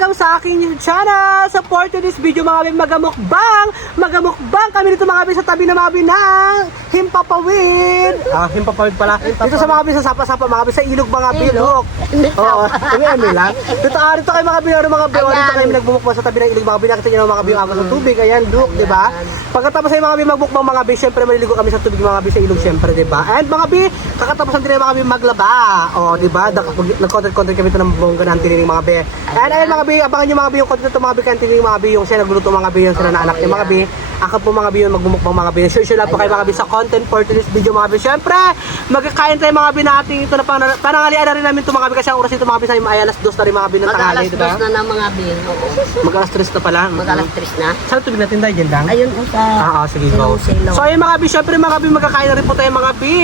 welcome sa aking new channel. So for today's video mga bin, magamukbang kami dito mga bin sa tabi ng mga bin ng Himpapawid. Himpapawid pala. Dito sa mga bin sa sapa-sapa mga bin sa ilog mga bin. Oo, ano lang. Dito kayo mga bin, mga bin. Dito kayo nagbumukbang sa tabi ng ilog mga bin. Nakita niyo mga bin ang agos ng tubig. Ayan, look, di ba? Pagkatapos ay mga bin magbukbang mga bin, syempre maliligo kami sa tubig mga bin sa ilog syempre, di ba? And mga bin, kakatapusan din mga bin maglaba. Oh, di ba? Nag-content kami ito ng bongga ng tiniling mga bin. And ayun mga bi, abangan nyo mga bi yung content ito mga bi, kantining mga bi, yung siya nagluto mga bi, yung sila na anak niya mga bi. Ako po mga bi yung magmumukbang mga bi. Sure lang po kayo mga bi sa content for today's video mga bi. Siyempre, magkakain tayo mga bi natin ito na panangalian na rin namin ito mga bi kasi ang oras ito mga bi sa ay alas 2 na rin mga bi ng tanghali, diba? Mag-alas 2 na ng mga bi. Mag-alas 3 na pala. Mag-alas 3 na. Saan tubig natin tayo dyan lang? Ayun po sa sige go. So ayun mga bi, siyempre mga bi, magkakain na rin po tayo mga bi.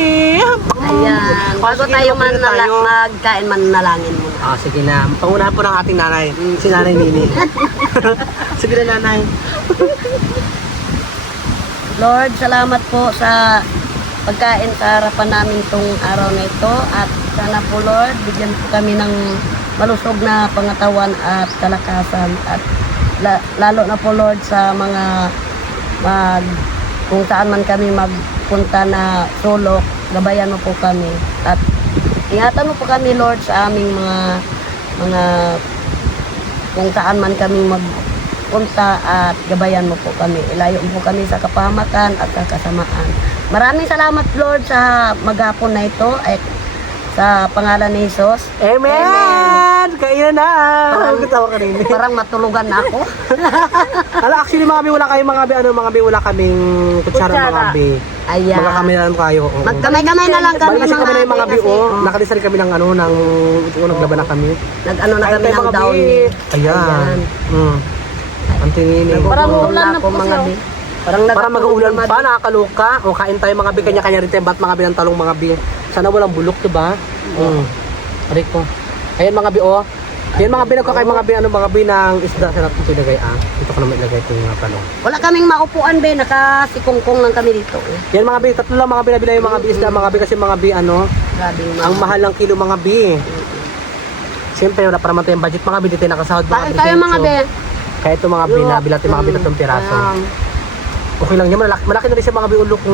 Ayan. Bago tayo magkain, manalangin muna. Sige na. Pangunahan po ng ating nanay. Si Nanay Nini. Sige na nanay. Lord, salamat po sa pagkain sa harapan namin itong araw na ito. At sana po Lord, bigyan po kami ng malusog na pangatawan at kalakasan. At lalo na po Lord sa mga kung saan man kami magpunta na sulok, gabayan mo po kami. At ingatan mo po kami Lord sa aming mga kung saan man kami magpunta at gabayan mo po kami. Ilayo mo po kami sa kapahamakan at sa kasamaan. Maraming salamat Lord sa maghapon na ito ay sa pangalan ni Jesus. Amen! Amen. Kailan na! Parang matulugan na ako. Actually mga bi, wala kayong mga bi, mga bi, wala kaming kutsara mga bi. Ayan. Magkakamay na lang kayo. Magkamay-kamay na lang kami. Balik kami na yung mga bi, nakalisari kami ng naglaban na kami. Nag-ano na kami ng down. Ayan. Ang tingin. Parang ulan na po mga bi. Parang mag-uulan pa, nakakaloka. O kain tayo mga bi, kanya-kanya rin tayo bat mga bi ng talong mga bi. Sana walang bulok, diba? Rico. Ayan mga bi, Yan mga bi, nagkakain mga bi, mga bi ng isda. Sarap ito ilagay, Dito ko naman ilagay itong talong. Wala kaming maupuan, be. Nakasikongkong lang kami dito. Yan mga bi, tatlo lang mga bi, nabila yung mga bi isda, mga bi, kasi mga bi, ang mahal ng kilo mga bi. Siyempre, wala pa naman tayong budget mga bi, dito nakasahod mga bi. Tayo mga be. Kaya ito mga bi, nabila ito mga bi, 3 piraso. Okay lang yan, malaki na rin siya mga bi ulok,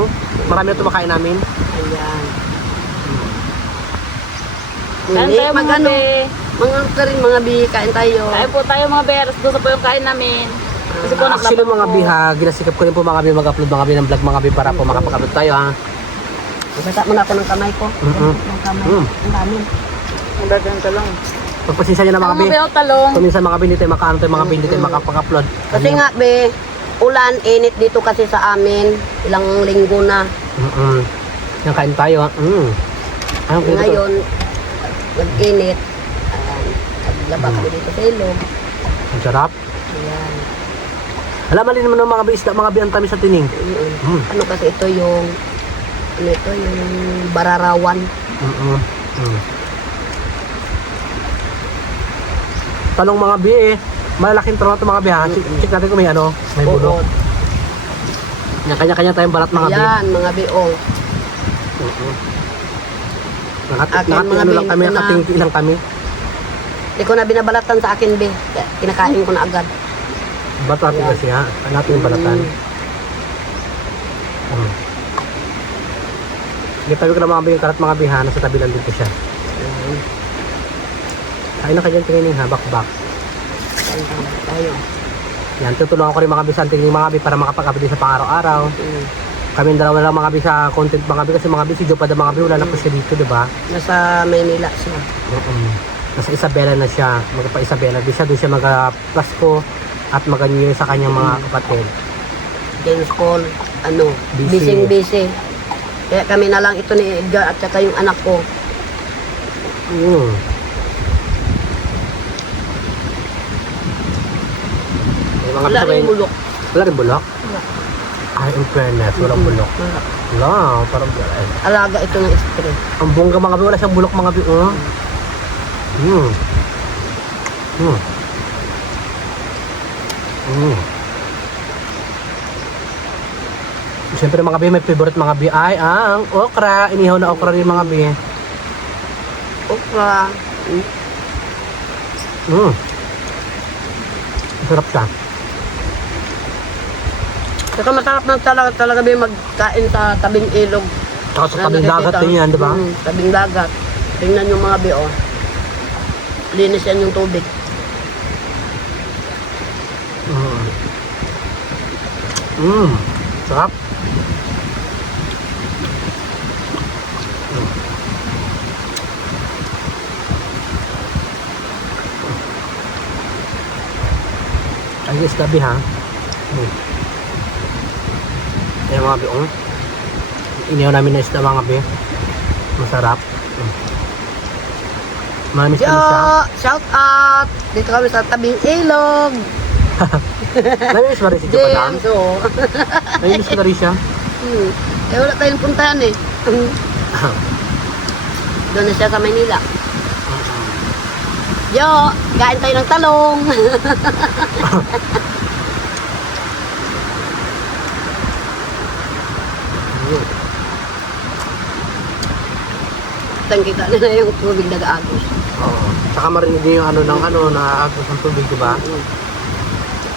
Marami na ito makain namin. Ayan. Kain tayo mga be. Mga bi, kain tayo. Kain po tayo mga be. Alas 2 po yung kain namin. Kasi po Actually mga bi ginasikap ko rin po mga bi mag-upload mga bi ng vlog mga bi para po makapag-upload tayo Basta muna ako ng kamay ko. Ng kamay. Ang dami. Ang dagang talong. Pagpasensya nyo na mga bi. Talong. Kuminsan mga bi, hindi tayo makaano tayo mga bi, hindi tayo makapag-upload. Kasi nga be, ulan, init dito kasi sa amin. Ilang linggo na. Yung kain tayo Ngayon, nag-init. Naglaba kami dito sa ilog. Ang sarap. Ayan. Alam mali naman ng mga bi isda, mga bi ang tamis sa tining. Ano kasi ito yung bararawan. Talong mga bi malalaking talong ito mga bi check natin kung may may bulok. Kanya-kanya tayong balat mga bi. Ayan, mga bi, Nakatingin lang kami, nakatingin lang kami. Hindi ko na binabalatan sa akin, be. Kinakain ko na agad. Bato natin kasi natin yung balatan. Gitabi ko na mga bi yung karat mga bi nasa tabi lang dito siya. Kain na kanyang tingin bakbak. Tayo. Yan, tutulungan ko rin mga bi sa tingin mga bi para makapag-update sa pang-araw-araw. Kami dalawa lang mga bi sa content mga bi kasi mga bi si Joe pa da mga bi wala na po siya dito, diba? Nasa Maynila siya. Nasa Isabela na siya, magpa-Isabela di siya, doon siya mag-Pasko at mag-New Year sa kanyang mga kapatid. James Paul, Busy. busy. Kaya kami na lang ito ni Edgar at saka yung anak ko. Wala rin bulok. Wala rin bulok? Ay, in fairness, walang bulok. Wala, parang Alaga ito ng stress. ang bongga mga bi, wala siyang bulok mga bi, Siyempre mga bi, may favorite mga bi ay ang okra. Inihaw na okra rin mga bi. Okra. Masarap siya. Saka masarap na talaga ba magkain sa tabing ilog. Saka sa tabing dagat din yan, di ba? Tabing dagat. Tingnan yung mga bio. Linis yan yung tubig. Sarap. Ay, guys, gabi ha. Ayan mga biong. Inihaw namin na isda mga bi. Masarap. Manamis kami siya. Yo! Shout out! Dito kami sa tabing ilog. Namimis ba rin si Japan? James, oo. Namimis ko na rin siya. Eh, wala tayong puntahan eh. Doon na siya sa Maynila. Yo! Kain tayo ng talong. Kita nila yung tubig nag-agos. Oo. Saka marinig niyo yung ano ng ano na agos ng tubig, di ba?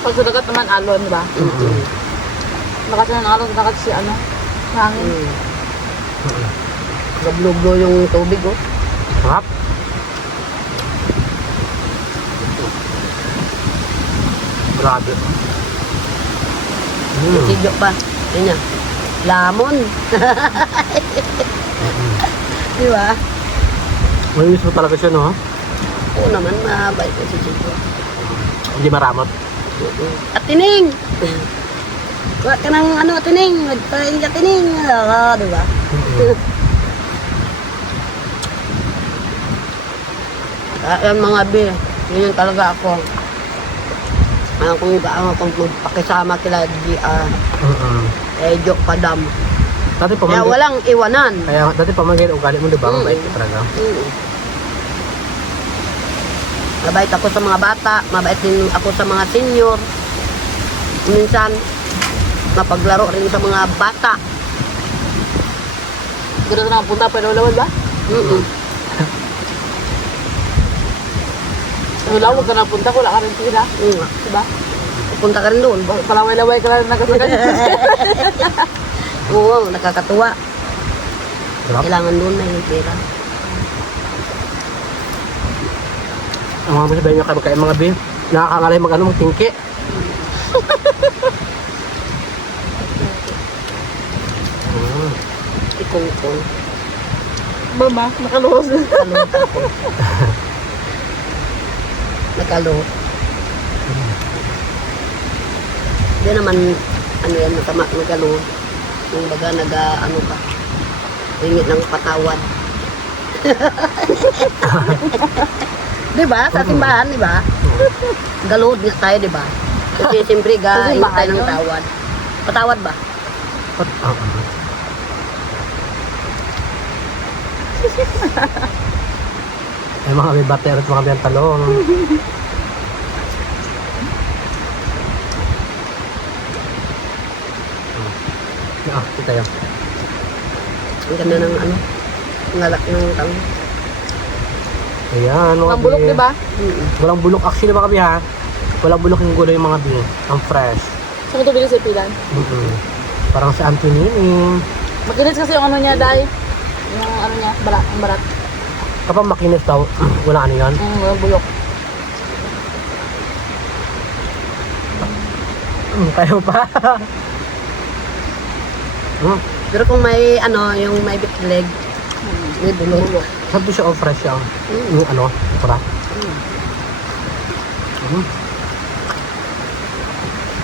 Pag sa dagat naman, alon, di ba? Lakas na ng alon, lakas si ano, hangin. Gablo-glo yung tubig, oh. Sarap. Grabe. Sidyo pa. Yan yan. Lamon. Di ba? Malinis mo talaga siya, no? Oo naman, mabait na si Sidyo. Hindi maramot. At tining! Kuha ka ng ano, tining. Magtayin ka tining. Di ba? Yan mga be. Yun yung talaga ako. Kung gaano kung pakisama kila GR. Eh, joke pa dam. Dati Kaya pamangkin. walang iwanan. Kaya dati pamangkin ugali mo, di ba? Mabait ka talaga. Mabait ako sa mga bata, mabait din ako sa mga senior. Minsan, napaglaro rin sa mga bata. Ganun na punta, pero lawal ba? Wala, huwag ka na punta, wala ka rin sila. Diba? Punta ka rin doon. Palaway-laway ka lang nagkasagay. Oo, nakakatuwa. Sarap. Kailangan doon na yung pera. Ang mga masabayan nyo kayo mga bi, nakakangalay mag-ano, magtingki. Ikong-ikong. Mama, nakaluhos na. Nakalo. Hindi naman, ano yan, nagalo. Yung baga, ano ka. Ringit ng patawad. Diba? Sa simbahan, diba? Galod nga tayo, diba? Kasi siyempre, gain tayo ng tawad. Patawad ba? Ay mga bi, bater at mga bi ang talong. Kita yun. Ang ganda ng ano, ngalak ng tawad. Ayan, mga Ang bulok, bi. diba? Walang bulok actually mga bi ha. Walang bulok yung gulay mga bi. Ang fresh. Sa mga tubig sa pilan. Parang sa Antonini. Makinis kasi yung ano niya, dahil. Yung ano niya, barat, ang barat. Kapag makinis daw, wala ano yan. Walang bulok. Kayo pa. Pero kung may, ano, yung may bitleg, may bulok. Sabi siya all fresh siya. Yung ano, para.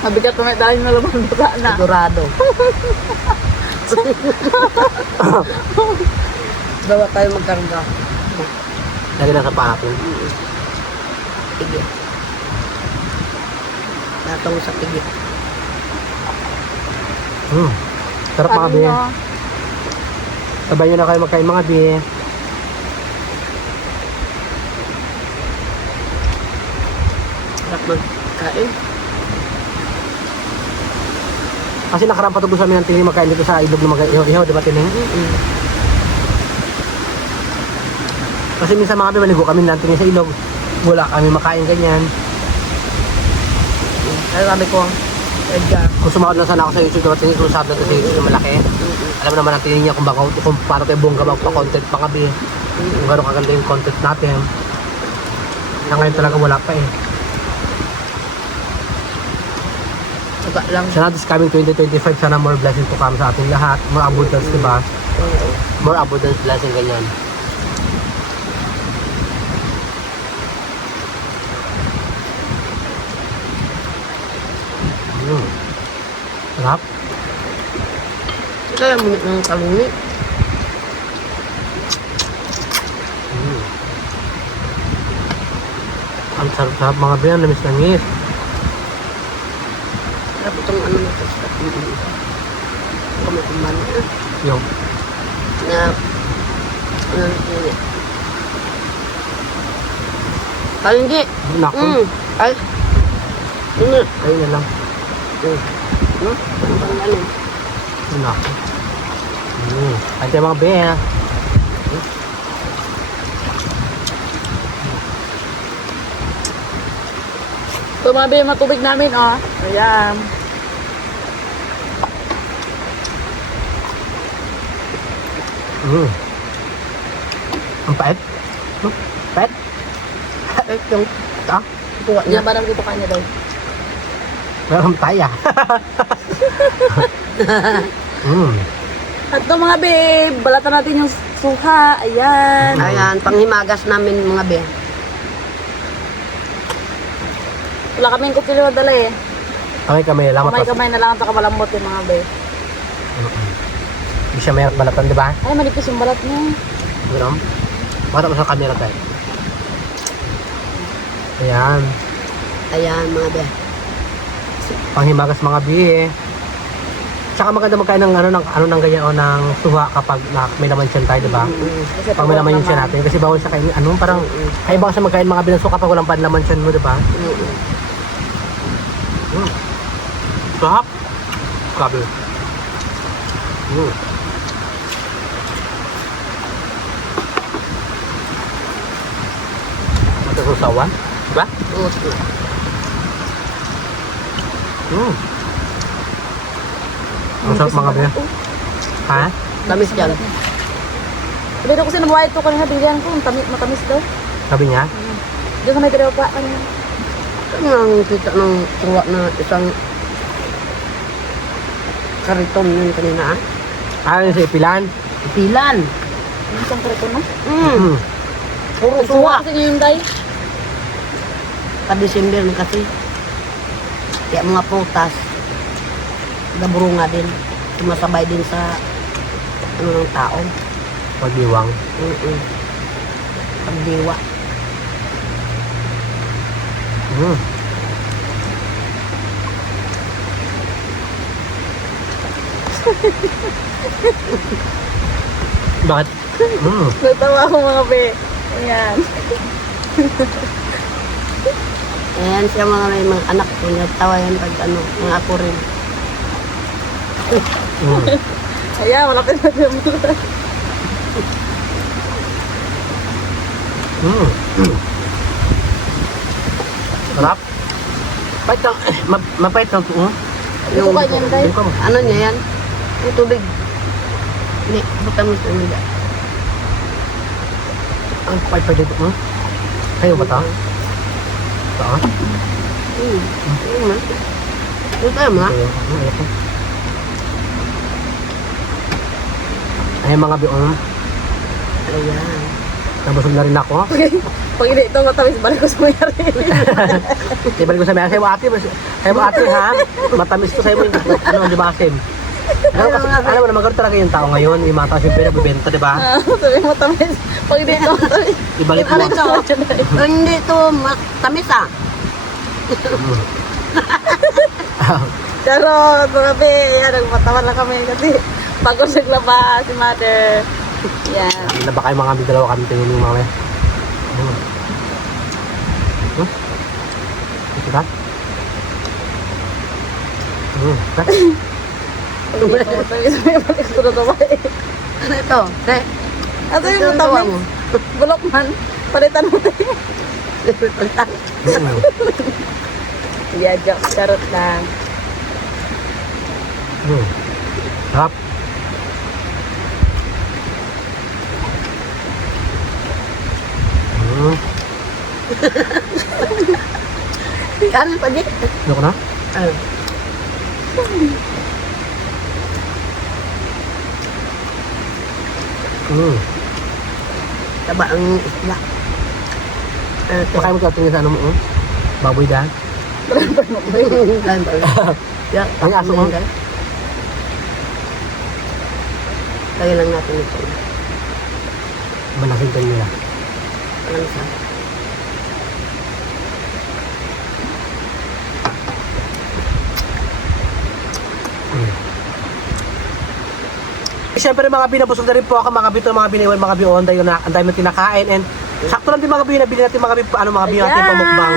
Mabigat kami dahil na laman basa na. Sigurado. Gawa tayo magkarga. Lagi na sa paa natin. Pigit. Natong sa pigit. Sarap mga bi. Sabay nyo na kayo magkain mga bi. Sarap magkain. Kasi nakaraan patubo sa amin ng tining magkain dito sa ilog na mag-ihaw, di ba tining? Kasi minsan mga bi, maligo kami ng tining sa ilog. Wala kami makain ganyan. Kaya sabi ko, Edgar. Kung sumahod na sana ako sa YouTube, dapat sinususab na ito sa YouTube na malaki. Alam naman natin niya kung paano tayo bongga magpa-content pa kami. Kung gano'ng kaganda yung content natin. Na ngayon talaga wala pa eh. Saka lang. Sana this coming 2025, sana more blessing to come sa ating lahat. More abundance, diba? More abundance blessing, ganyan. Sarap. Kaya munit ng kalungi. Ang sarap-sarap mga biyan, namis-namis. Sarap itong ano na ito. Kamatuman na. Yung, Na, ano na ito. Kalungi. naku, Ay. Ano? ayun na lang. Ano? Ano bang ganun? Naku. Ay, tayo mga biyan. Tumabi yung matubig namin, oh. Ayan. Ang pait. Pait. Ay, yung Ah, tuwa niya. Yan ba nang dito kanya daw? meron tayo. At ito mga babe, balatan natin yung suha. Ayan. Ayan, panghimagas namin mga be. Wala kaming kupilo na dala eh. Kamay-kamay lang. Kamay-kamay na lang at saka malambot yung mga babe. Hindi siya mayroon balatan, di ba? Ay, manipis yung balat niya. Meron. Makita mo sa camera tayo. Ayan. Ayan mga be. Panghimagas mga biye. Tsaka maganda magkain ng ano ng ganyan o ng suha kapag may laman siya tayo, di ba? Kasi Pag may laman yung siya natin. Kasi bawal sa kain, parang kaiba kasi magkain mga binanso kapag walang panlaman siya mo, di ba? Sarap. Grabe. Matususawan, di ba? Ang sarap mga biya. Ha? Tamis yan. Sabi ko kasi nabuhay ito kanina, bigyan ko, matamis daw. Sabi niya? Diyan sa may garaw pa kanina. Ano ang kita ng tuwa na isang kariton yun kanina ah? Ano si Pilan? Pilan. Isang karito na. Puro Suha tuwa. kasi niya yung day. Pa-December na kasi. Kaya mga prutas. Naburunga din. Sumasabay din sa ano ng tao. Pagdiwang. Pagdiwa. Bakit? Natawa ako mga be. Ayan. Ayan siya may mga anak ko. Nagtawa yan pag ano. Mga ako rin. Ayan, malapit na yung bulan. Sarap. Pait lang. Mapait lang ito. Ito ba yan, day? Ano niya yan? Yung tubig. Hindi. Butamis na nila. Ang pait pa dito. Kayo ba ito? Ito ah? Ayun man. Ito tayo ma. Ay mga biong. Ayan. Nabusog na rin ako. Pag hindi ito matamis, balik ko sa mayari. Ibalik ko sa mga. Sa'yo mo ate ha. Matamis to sa'yo mo. Hindi masin. Alam mo naman gano'n talaga yung tao ngayon. Yung mga tao yung pinagbibenta, di ba? Sabi mo matamis. Pag hindi ito matamis. Ibalik mo. Ano ito? Hindi ito tamis ah. Pero mga be, yan, nagmatawa lang kami kasi bago naglaba si mother. Yan. Hindi na ba kayo mga dalawa kami tingin yung mga may? Ito ka? Pag hindi ito matamis, may balik ko na ito. Ano ito? Te? Ato yung matamis. Bulok man. Palitan mo tayo. Yeah, joke. Charot lang. Sarap. Ano pa di? Ano ko na? Ano? Taba ang isla. Makain mo ito ating sa ano mo? Baboy dahil. Ya, Ang aso mo? Lagyan lang natin ito. Manasin tayo nila. Ano sa? Siyempre mga binabusog na rin po ako mga bito, mga biniwan, mga bionday yun na ang dami natin kinakain and sakto lang din mga binabili natin mga mga biyo natin pamukbang.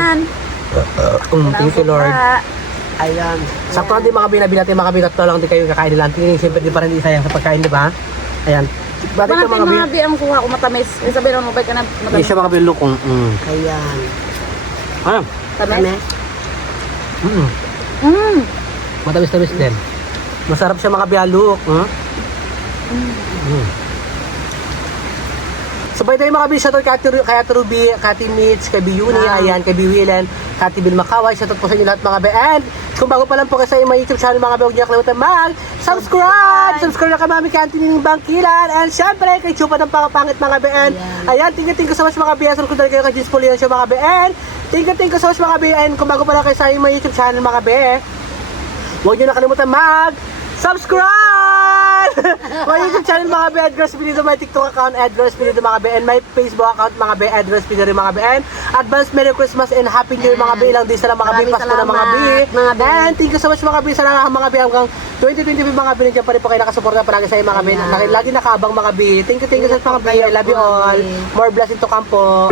Thank you Lord. Ayan. Sakto lang din mga binabili natin mga biyo, tatlo lang din kayo kakain nila. Tingin siyempre di pa rin sayang sa pagkain, di ba? Ayan. Bakit Manapin ka mga biyo? mga di ang kuha ko matamis. Yung sabihin mo, mabay ka na Hindi matamis. siya mga biyo lukong. Ayan. Ah, Tamis? matamis-tamis din. Masarap siya mga bialuk. Sabay tayo mga bisyo kay Ate Ruby, Kati Mitch, kay Biyuni, ayan, kay Biwilen, Kati Bill Makaway, shoutout po sa inyo lahat mga be. And kung bago pa lang po kayo sa my YouTube channel mga be, huwag niyo kalimutan mag-subscribe! Subscribe na kay Mami Kanti Nining Bangkilan. And syempre, kay Chupa ng Pangapangit mga be. And ayan, thank you so much mga be. Asan ko dahil kayo kay Jis Polian Show mga be. And thank you so much mga be. And kung bago pa lang kayo sa my YouTube channel mga be, huwag niyo na kalimutan mag-subscribe! My YouTube channel mga be, Edgar Spinido, my TikTok account, Edgar Spinido mga be, and my Facebook account mga be, Edgar Spinido mga be, and advance Merry Christmas and Happy New Year mga be, ilang days na lang mga be, Maraming Pasko na mga be, salamat, mga be. and thank you so much mga be, sana mga be, hanggang 2025 mga be, nandiyan pa rin po kayo nakasuporta palagi sa mga be, lagi nakabang mga be, thank you so much mga be, I love you all, more blessing to come po.